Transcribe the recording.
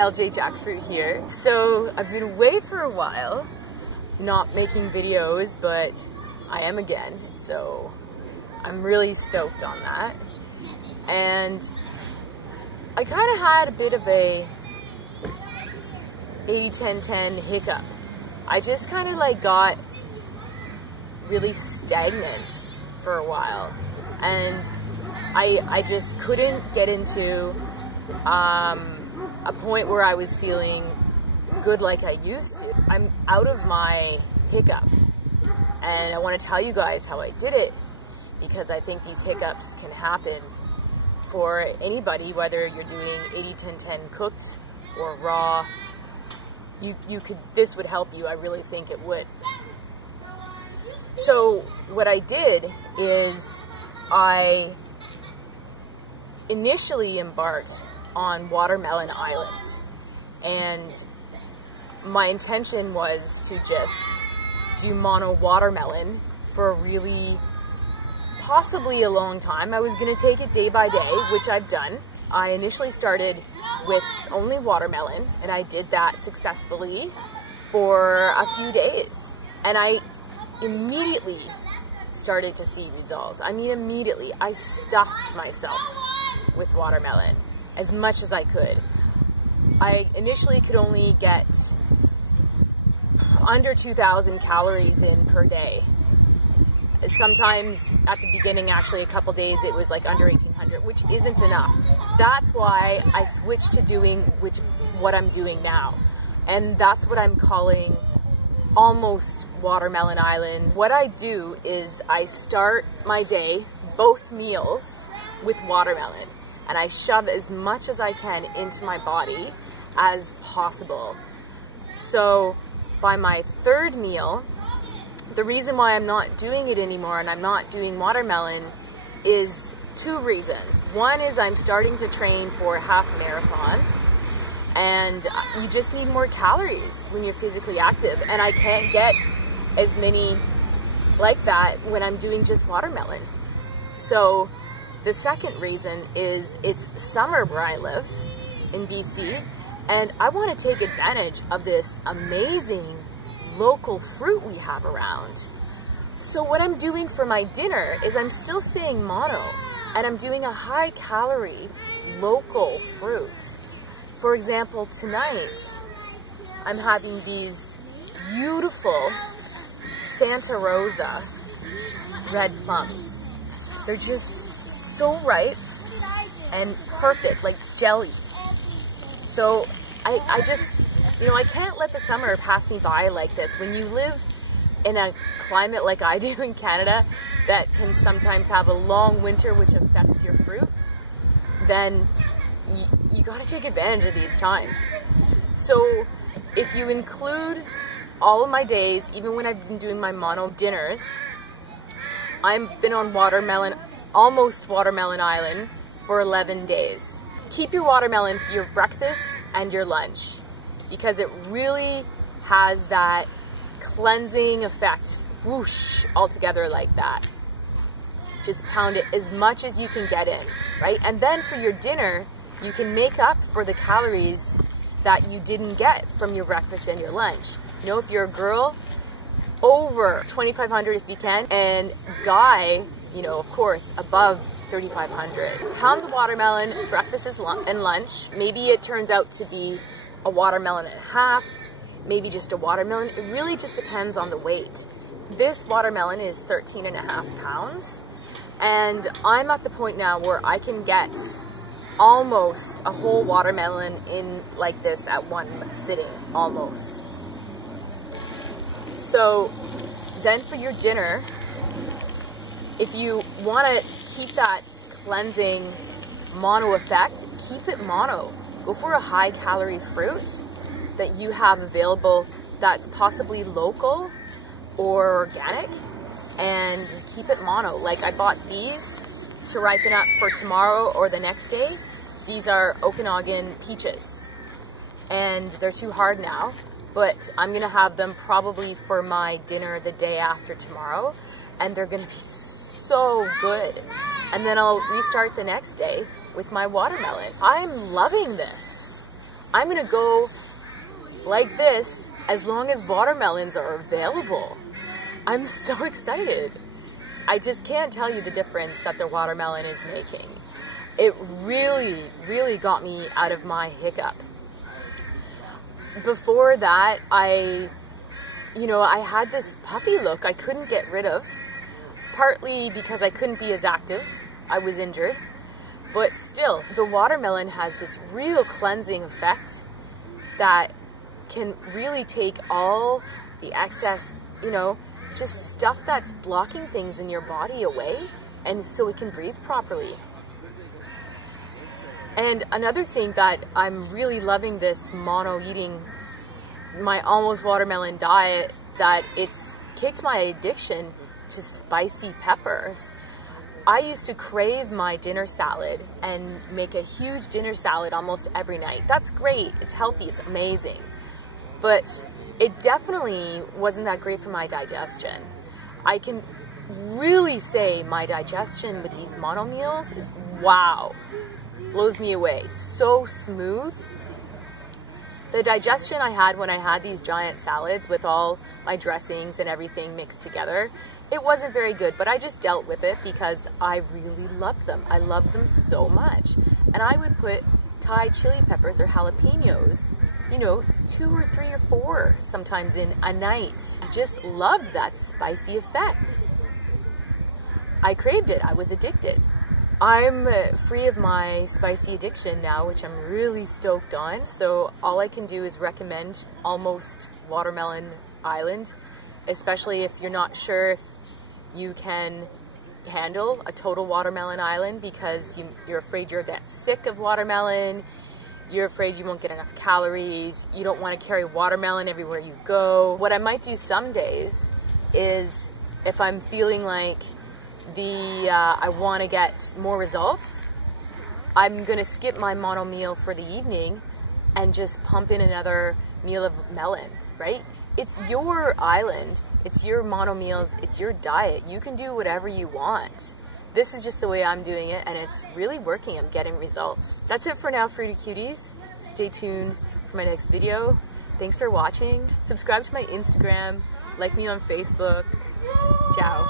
Lj Jackfruit here. So I've been away for a while, not making videos, but I am again. So I'm really stoked on that. And I kind of had a bit of a 80-10-10 hiccup. I just kind of like got really stagnant for a while, and I just couldn't get into a point where I was feeling good like I used to. I'm out of my hiccup, and I want to tell you guys how I did it, because I think these hiccups can happen for anybody, whether you're doing 80-10-10 cooked or raw. This would help you. I really think it would. So what I did is I initially embarked on Watermelon Island, and my intention was to just do mono watermelon for a really, possibly a long time. I was going to take it day by day, which I've done. I initially started with only watermelon, and I did that successfully for a few days, and I immediately started to see results. I mean, immediately. I stuffed myself with watermelon as much as I could. I initially could only get under 2,000 calories in per day. Sometimes at the beginning, actually a couple days, it was like under 1,800, which isn't enough. That's why I switched to doing what I'm doing now. And that's what I'm calling almost Watermelon Island. What I do is I start my day, both meals, with watermelon, and I shove as much as I can into my body as possible. So by my third meal, the reason why I'm not doing it anymore and I'm not doing watermelon is two reasons. One is I'm starting to train for a half marathon, and you just need more calories when you're physically active, and I can't get as many like that when I'm doing just watermelon. So the second reason is it's summer where I live in BC, and I want to take advantage of this amazing local fruit we have around. So what I'm doing for my dinner is I'm still staying mono, and I'm doing a high calorie local fruit. For example, tonight I'm having these beautiful Santa Rosa red plums. They're just so ripe and perfect, like jelly. So I just, I can't let the summer pass me by like this. When you live in a climate like I do in Canada that can sometimes have a long winter which affects your fruits, then you gotta take advantage of these times. So if you include all of my days, even when I've been doing my mono dinners, I've been on almost Watermelon Island for 11 days. Keep your watermelon for your breakfast and your lunch, because it really has that cleansing effect, whoosh, all together like that. Just pound it as much as you can get in, right? And then for your dinner, you can make up for the calories that you didn't get from your breakfast and your lunch. If you're a girl, over 2,500 if you can, and guy, of course, above 3,500. Pound the watermelon, breakfast and lunch. Maybe it turns out to be a watermelon and a half, maybe just a watermelon. It really just depends on the weight. This watermelon is 13.5 pounds, and I'm at the point now where I can get almost a whole watermelon in like this at one sitting, almost. So then for your dinner, if you want to keep that cleansing mono effect, keep it mono. Go for a high calorie fruit that you have available that's possibly local or organic, and keep it mono. Like I bought these to ripen up for tomorrow or the next day. These are Okanagan peaches, and they're too hard now, but I'm gonna have them probably for my dinner the day after tomorrow, and they're gonna be so good. And then I'll restart the next day with my watermelon. I'm loving this. I'm gonna go like this as long as watermelons are available. I'm so excited. I just can't tell you the difference that the watermelon is making. It really, really got me out of my hiccup. Before that, I had this puppy look I couldn't get rid of, partly because I couldn't be as active. I was injured, but still, the watermelon has this real cleansing effect that can really take all the excess, just stuff that's blocking things in your body away, and so it can breathe properly. And another thing that I'm really loving this mono-eating, my almost watermelon diet, that it's kicked my addiction to spicy peppers. I used to crave my dinner salad and make a huge dinner salad almost every night. That's great, it's healthy, it's amazing. But it definitely wasn't that great for my digestion. I can really say my digestion with these mono meals is wow, blows me away, so smooth. The digestion I had when I had these giant salads with all my dressings and everything mixed together, it wasn't very good, but I just dealt with it because I really loved them. I loved them so much. And I would put Thai chili peppers or jalapenos, 2 or 3 or 4 sometimes in a night. I just loved that spicy effect. I craved it, I was addicted. I'm free of my spicy addiction now, which I'm really stoked on. So all I can do is recommend Almost Watermelon Island, especially if you're not sure if you can handle a total watermelon island because you're afraid you'll get sick of watermelon, you're afraid you won't get enough calories, you don't want to carry watermelon everywhere you go. What I might do some days is, if I'm feeling like I want to get more results, I'm going to skip my mono meal for the evening and just pump in another meal of melon, right? It's your island, it's your mono meals, it's your diet. You can do whatever you want. This is just the way I'm doing it, and it's really working. I'm getting results. That's it for now, Fruity Cuties. Stay tuned for my next video. Thanks for watching. Subscribe to my Instagram, like me on Facebook. Ciao.